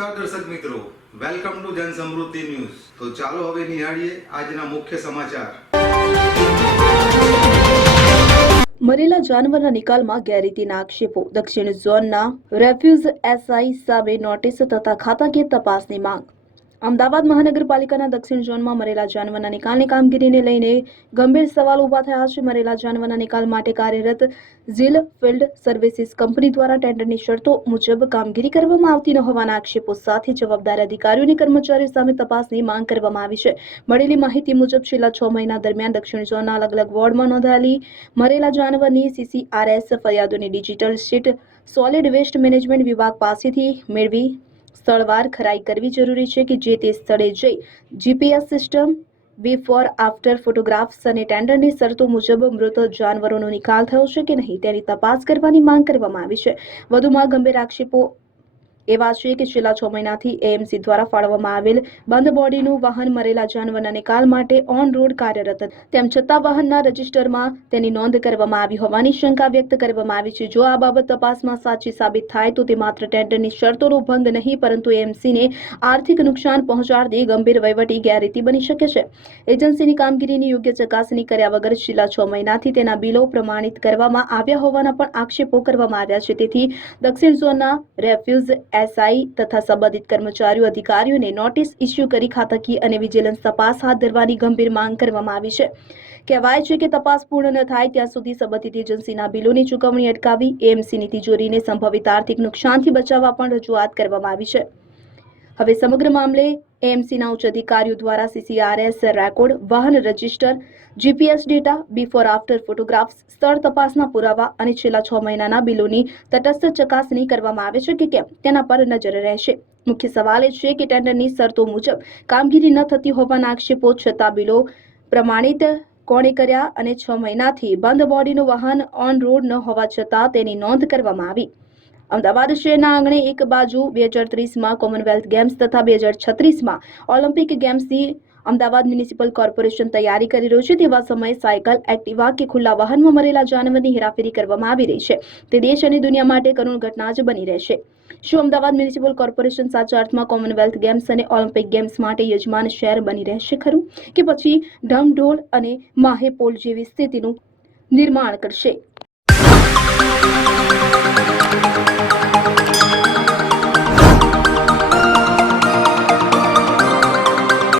નમસ્કાર દર્શક મિત્રો, વેલકમ ટુ જન સમૃદ્ધિ ન્યૂઝ। તો ચાલો હવે નિહાળીએ આજના મુખ્ય સમાચાર। મરેલા જાનવરના નિકાલમાં ગેરરીતિના આક્ષેપો, દક્ષિણ ઝોનના રેફ્યુઝ એસઆઈ સામે નોટિસ તથા ખાતાકીય તપાસની માંગ। અમદાવાદ મહાનગરપાલિકાના દક્ષિણ ઝોનમાં મરેલા જાનવરના નિકાલની કામગીરીને લઈને ગંભીર સવાલ ઉભા થયા છે। મરેલા જાનવરના નિકાલ માટે કાર્યરત ઝીલ ફિલ્ડ સર્વિસીસ કંપની દ્વારા ટેન્ડરની શરતો મુજબ કામગીરી કરવામાં આવતી ન હોવાના આક્ષેપો સાથે જવાબદાર અધિકારીઓ અને કર્મચારીઓ સામે તપાસની માંગ કરવામાં આવી છે। મળેલી માહિતી મુજબ છેલ્લા 6 મહિના દરમિયાન દક્ષિણ ઝોનના અલગ અલગ વોર્ડમાં નોંધાયેલી મરેલા જાનવરની CCRS ફરિયાદોની digital sheet solid waste management વિભાગ પાસેથી મેળવી સ્થળવાર ખરાઈ કરવી જરૂરી છે કે જે તે સ્થળે જઈ GPS system before after photographs અને ટેન્ડરની શરતો મુજબ મૃત જાનવરોનો નિકાલ થયો છે કે નહીં તેની તપાસ કરવાની માંગ કરવામાં આવી છે। વધુમાં ગંભીર આક્ષેપો એવા છે કે છેલ્લા 6 મહિનાથી AMC દ્વારા ફાળવવામાં આવેલ બંધ બોડીનું વાહન મરેલા જાનવરના નિકાલ માટે ઓન રોડ કાર્યરત તેમ છતાં વાહનના રજિસ્ટરમાં તેની નોંધ કરવામાં આવી હોવાની શંકા વ્યક્ત કરવામાં આવી છે। જો આ બાબત તપાસમાં સાચી સાબિત થાય તો તે માત્ર ટેન્ડરની શરતોનો ભંગ નહીં પરંતુ AMCને આર્થિક નુકસાન પહોંચાડતી ગંભીર વહીવટી ગેરરીતિ બની શકે છે। એજન્સીની કામગીરીની યોગ્ય ચકાસણી કર્યા વગર છેલ્લા 6 મહિનાથી તેના બિલો પ્રમાણિત કરવામાં આવ્યા હોવાના પણ આક્ષેપો કરવામાં આવ્યા છે। તેથી દક્ષિણ ઝોનના રેફ્યુઝ એસઆઈ તથા સંબંધિત કર્મચારીઓ અધિકારીઓને નોટિસ ઇસ્યુ કરી ખાતાકીય અને વિજિલન્સ તપાસ હાથ ધરવાની ગંભીર માંગ કરવામાં આવી છે। કહેવાય છે કે તપાસ પૂર્ણ ન થાય ત્યાં સુધી સંબંધિત એજન્સીના બિલોની ચૂકવણી અટકાવી AMCની તિજોરીને સંભવિત આર્થિક નુકસાનથી બચાવવા પણ રજૂઆત કરવામાં આવી છે। હવે સમગ્ર મામલે AMCના ઉચ્ચ અધિકારીઓ દ્વારા CCRS રેકોર્ડ, વાહન register, GPS data, before after photographs, સ્થળ તપાસના પુરાવા અને છેલ્લા 6 મહિનાના બિલોની તટસ્થ ચકાસણી કરવામાં આવે છે કે કેમ તેના પર નજર રહેશે। મુખ્ય સવાલ એ છે કે ટેન્ડરની શરતો મુજબ કામગીરી ન થતી હોવાના આક્ષેપો છતાં બિલો પ્રમાણિત કોણે કર્યા અને 6 મહિનાથી બંધ બોડીનું વાહન ઓન રોડ ન હોવા છતાં તેની નોંધ કરવામાં આવી। અમદાવાદ શહેરના આંગણે એક બાજુ 2030માં કોમનવેલ્થ ગેમ્સ તથા 2036માં ઓલિમ્પિક ગેમ્સની અમદાવાદ મ્યુનિસિપલ કોર્પોરેશન તૈયારી કરી રહ્યું છે તેવા સમયે સાયકલ, એક્ટિવા કે ખુલ્લા વાહનમાં મરેલા જાનવરની હેરાફેરી કરવામાં આવી રહી છે તે દેશ અને દુનિયા માટે કરુણ ઘટના જ બની રહેશે। શું અમદાવાદ મ્યુનિસિપલ કોર્પોરેશન સાચા અર્થમાં કોમનવેલ્થ ગેમ્સ અને ઓલિમ્પિક ગેમ્સ માટે યજમાન શહેર બની રહેશે ખરું કે પછી ઢમઢોળ અને માહેપોલ જેવી સ્થિતિનું નિર્માણ કરશે?